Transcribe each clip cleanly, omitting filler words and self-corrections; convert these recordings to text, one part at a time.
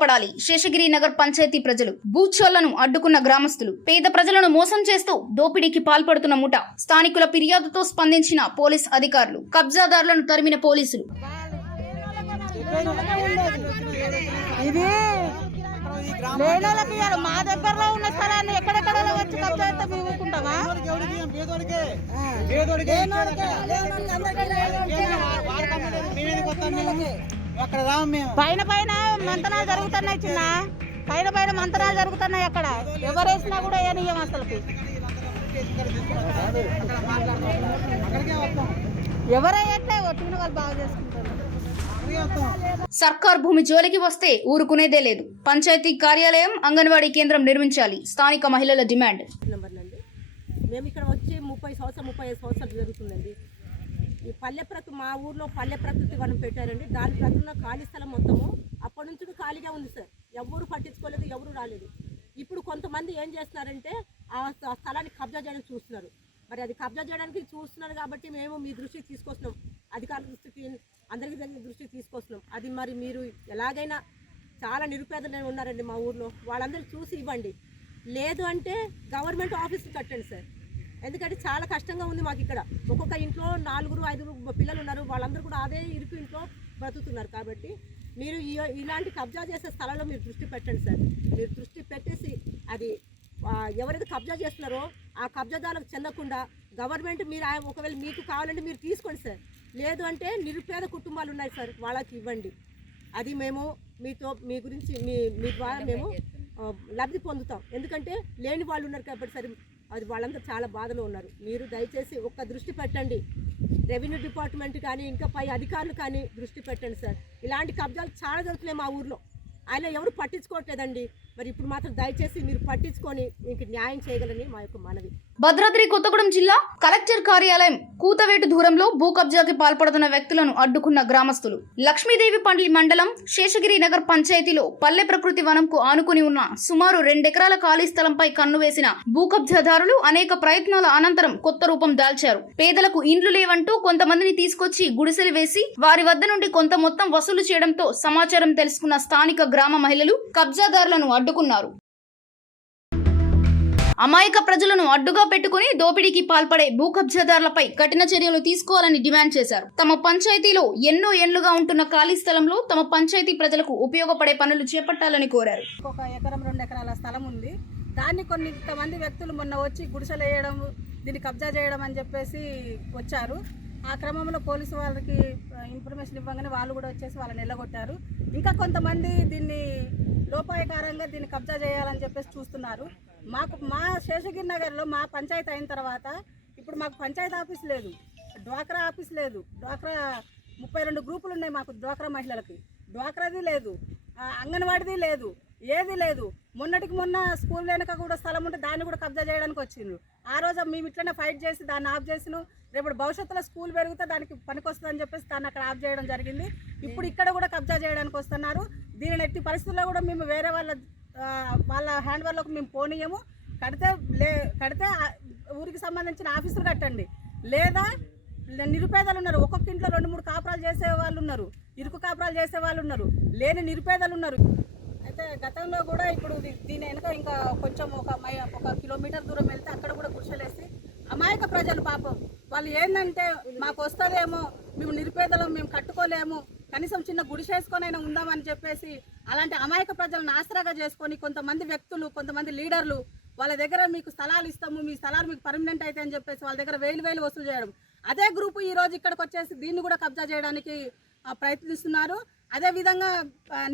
ఉపయోగపడాలి. శేషగిరి నగర్ పంచాయతీ ప్రజలు బూచోళ్లను అడ్డుకున్న గ్రామస్తులు పేద ప్రజలను మోసం చేస్తూ దోపిడీకి పాల్పడుతున్న ముఠ స్థానికుల ఫిర్యాదుతో స్పందించిన పోలీస్ అధికారులు కబ్జాదారులను తరిమిన పోలీసులు. మా దగ్గరలో ఉన్న స్థలాన్ని ఎక్కడెక్కడ వచ్చి కబ్జా అయితే మేము ఊరుకుంటామా? పైన పైన మంతనాలు జరుగుతున్నాయి చిన్న, పైన మంతనాలు జరుగుతున్నాయి. అక్కడ ఎవరేసినా కూడా ఏనియం అసలుకి ఎవరైతే ఒట్టిన వాళ్ళు బాగా చేసుకుంటారు. సర్కార్ భూమి జోలికి వస్తే ఊరుకునేదే లేదు. పంచాయతీ కార్యాలయం, అంగన్వాడీ కేంద్రం నిర్మించాలి స్థానిక మహిళల డిమాండ్. మేము ఇక్కడ వచ్చి 35 సంవత్సరాలు జరుగుతుందండి. ఈ మా ఊర్లో పల్లె ప్రకృతి వనం పెట్టారండి. దాని ప్రకారంగా ఖాళీ స్థలం మొత్తము అప్పటి నుంచి ఖాళీగా ఉంది సార్. ఎవరు పట్టించుకోలేదు, ఎవరు రాలేదు. ఇప్పుడు కొంతమంది ఏం చేస్తున్నారంటే ఆ స్థలాన్ని కబ్జా చేయడానికి చూస్తున్నారు. మరి అది కబ్జా చేయడానికి చూస్తున్నారు కాబట్టి మేము మీ దృష్టికి తీసుకొస్తున్నాం, అధికారుల దృష్టికి, అందరికీ దృష్టికి తీసుకొస్తున్నాం. అది మరి మీరు ఎలాగైనా చాలా నిరుపేదలు ఉన్నారండి మా ఊర్లో, వాళ్ళందరూ చూసి ఇవ్వండి. లేదు అంటే గవర్నమెంట్ ఆఫీస్కి కట్టండి సార్. ఎందుకంటే చాలా కష్టంగా ఉంది మాకు ఇక్కడ. ఒక్కొక్క ఇంట్లో 4-5 పిల్లలు ఉన్నారు, వాళ్ళందరూ కూడా అదే ఇరుకు ఇంట్లో బ్రతుకుతున్నారు. కాబట్టి మీరు ఇలాంటి కబ్జా చేసే స్థలంలో మీరు దృష్టి పెట్టండి సార్. మీరు దృష్టి పెట్టేసి అది ఎవరైతే కబ్జా చేస్తున్నారో ఆ కబ్జాదారులకు చెందకుండా గవర్నమెంట్ మీరు ఒకవేళ మీకు కావాలంటే మీరు తీసుకోండి సార్. లేదు అంటే నిరుపేద కుటుంబాలు ఉన్నాయి సార్, వాళ్ళకి ఇవ్వండి. అది మేము మీ గురించి మీ ద్వారా మేము లబ్ధి పొందుతాం. ఎందుకంటే లేని వాళ్ళు ఉన్నారు కాబట్టి సరే, అది వాళ్ళంతా చాలా బాధలో ఉన్నారు. మీరు దయచేసి ఒక్క దృష్టి పెట్టండి. రెవెన్యూ డిపార్ట్మెంట్ కానీ ఇంకా పై అధికారులు కానీ దృష్టి పెట్టండి సార్. ఇలాంటి కబ్జాలు చాలా జరుగుతున్నాయి మా ఊర్లో, ఆయన ఎవరు పట్టించుకోవట్లేదండి. మరి ఇప్పుడు మాత్రం దయచేసి మీరు పట్టించుకొని మీకు న్యాయం చేయగలని మా యొక్క మనవి. భద్రాద్రి కొత్తగూడెం జిల్లా కలెక్టర్ కార్యాలయం కూతవేటు దూరంలో భూ కబ్జాకి పాల్పడుతున్న వ్యక్తులను అడ్డుకున్న గ్రామస్తులు. లక్ష్మీదేవి పండ్లి మండలం శేషగిరి నగర్ పంచాయతీలో పల్లె ప్రకృతి వనంకు ఆనుకుని ఉన్న సుమారు 2 ఎకరాల ఖాళీ స్థలంపై కన్ను వేసిన భూ కబ్జాదారులు అనేక ప్రయత్నాల అనంతరం కొత్త రూపం దాల్చారు. పేదలకు ఇండ్లు లేవంటూ కొంతమందిని తీసుకొచ్చి గుడిసెలు వేసి వారి వద్ద నుండి కొంత మొత్తం వసూలు చేయడంతో సమాచారం తెలుసుకున్న స్థానిక గ్రామ మహిళలు కబ్జాదారులను అడ్డుకున్నారు. అమాయక ప్రజలను అడ్డుగా పెట్టుకుని దోపిడీకి పాల్పడే భూ కబ్జాదారులపై కఠిన చర్యలు తీసుకోవాలని డిమాండ్ చేశారు. తమ పంచాయతీలో ఎన్నో ఏళ్లుగా ఉంటున్న ఖాళీ స్థలంలో తమ పంచాయతీ ప్రజలకు ఉపయోగపడే పనులు చేపట్టాలని కోరారు. 1 ఎకరం 2 ఎకరాల స్థలం ఉంది. దాన్ని కొంతమంది వ్యక్తులు మొన్న వచ్చి గుడిసెలు వేయడం, దీన్ని కబ్జా చేయడం అని చెప్పేసి వచ్చారు. ఆ క్రమంలో పోలీసు వాళ్ళకి ఇన్ఫర్మేషన్ ఇవ్వగానే వాళ్ళు కూడా వచ్చేసి వాళ్ళని ఎల్లగొట్టారు. ఇంకా కొంతమంది దీన్ని లోపాయకారంగా దీన్ని కబ్జా చేయాలని చెప్పేసి చూస్తున్నారు. మా శేషగిరి నగర్లో మా పంచాయతీ అయిన తర్వాత ఇప్పుడు మాకు పంచాయతీ ఆఫీస్ లేదు, డ్వాక్రా ఆఫీస్ లేదు. డ్వాక్రా 32 గ్రూపులు ఉన్నాయి మాకు, డ్వాక్రా మహిళలకి. డ్వాక్రాది లేదు, అంగన్వాడిది లేదు, ఏది లేదు. మొన్నటికి మొన్న స్కూల్ వెనక కూడా స్థలం ఉంటే దాన్ని కూడా కబ్జా చేయడానికి వచ్చిండ్రు. ఆ రోజు మేము ఇట్లనే ఫైట్ చేసి దాన్ని ఆఫ్ చేసినాం. రేపు భవిష్యత్తులో స్కూల్ పెరిగితే దానికి పనికొస్తుందని చెప్పేసి దాన్ని అక్కడ ఆఫ్ చేయడం జరిగింది. ఇప్పుడు ఇక్కడ కూడా కబ్జా చేయడానికి వస్తున్నారు. దీనిని ఎట్టి పరిస్థితుల్లో కూడా మేము వేరే వాళ్ళ హ్యాండ్ ఓవర్లోకి మేము పోనీయము. కడితే ఊరికి సంబంధించిన ఆఫీసులు కట్టండి. లేదా నిరుపేదలు ఉన్నారు, ఒక్కొక్క ఇంట్లో 2-3 కాపురాలు చేసే వాళ్ళు ఉన్నారు, ఇరుకు కాపురాలు చేసే వాళ్ళు ఉన్నారు, లేని నిరుపేదలు ఉన్నారు. అయితే గతంలో కూడా ఇప్పుడు దీని వెనుక ఇంకా కొంచెం ఒక కిలోమీటర్ దూరం వెళ్తే అక్కడ కూడా గుడిసెలేసి అమాయక ప్రజలు పాపం వాళ్ళు ఏంటంటే మాకు వస్తుందేమో, మేము నిరుపేదలం, మేము కట్టుకోలేము, కనీసం చిన్న గుడిసేసుకొనైనా ఉందామని చెప్పేసి అలాంటి అమాయక ప్రజలను ఆసరాగా చేసుకొని కొంతమంది వ్యక్తులు, కొంతమంది లీడర్లు వాళ్ళ దగ్గర మీకు స్థలాలు ఇస్తాము, మీ స్థలాలు మీకు పర్మనెంట్ అయితే అని చెప్పేసి వాళ్ళ దగ్గర వేలు వసూలు చేయడం. అదే గ్రూపు ఈ రోజు ఇక్కడికి వచ్చేసి దీన్ని కూడా కబ్జా చేయడానికి ప్రయత్నిస్తున్నారు. అదే విధంగా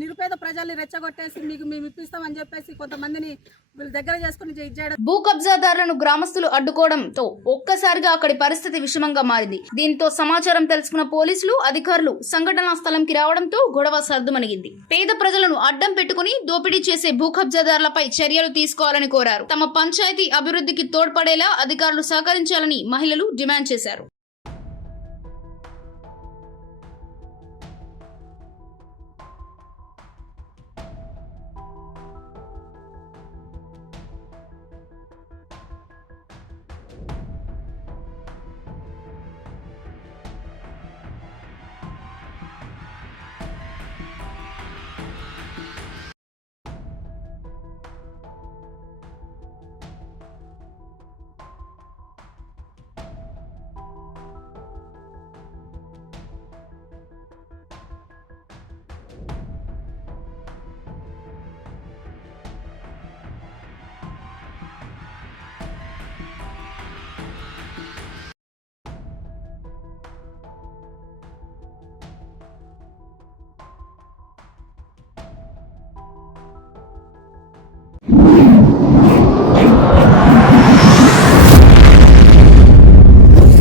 నిరుపేద ప్రజల్ని రెచ్చగొట్టేసి మేము ఇప్పిస్తామని చెప్పేసి కొంతమందిని వీళ్ళ దగ్గర చేసుకుని చేయడం. భూ కబ్జాదారులను గ్రామస్తులు అడ్డుకోవడంతో ఒక్కసారిగా అక్కడి పరిస్థితి విషమంగా మారింది. దీంతో సమాచారం తెలుసుకున్న పోలీసులు అధికారులు సంఘటనా స్థలంకి రావడంతో గొడవ సర్దుమణిగింది. పేద ప్రజలను అడ్డం పెట్టుకుని దోపిడీ చేసే భూ కబ్జాదారులపై చర్యలు తీసుకోవాలని కోరారు. తమ పంచాయతీ అభివృద్ధికి తోడ్పడేలా అధికారులు సహకరించాలని మహిళలు డిమాండ్ చేశారు.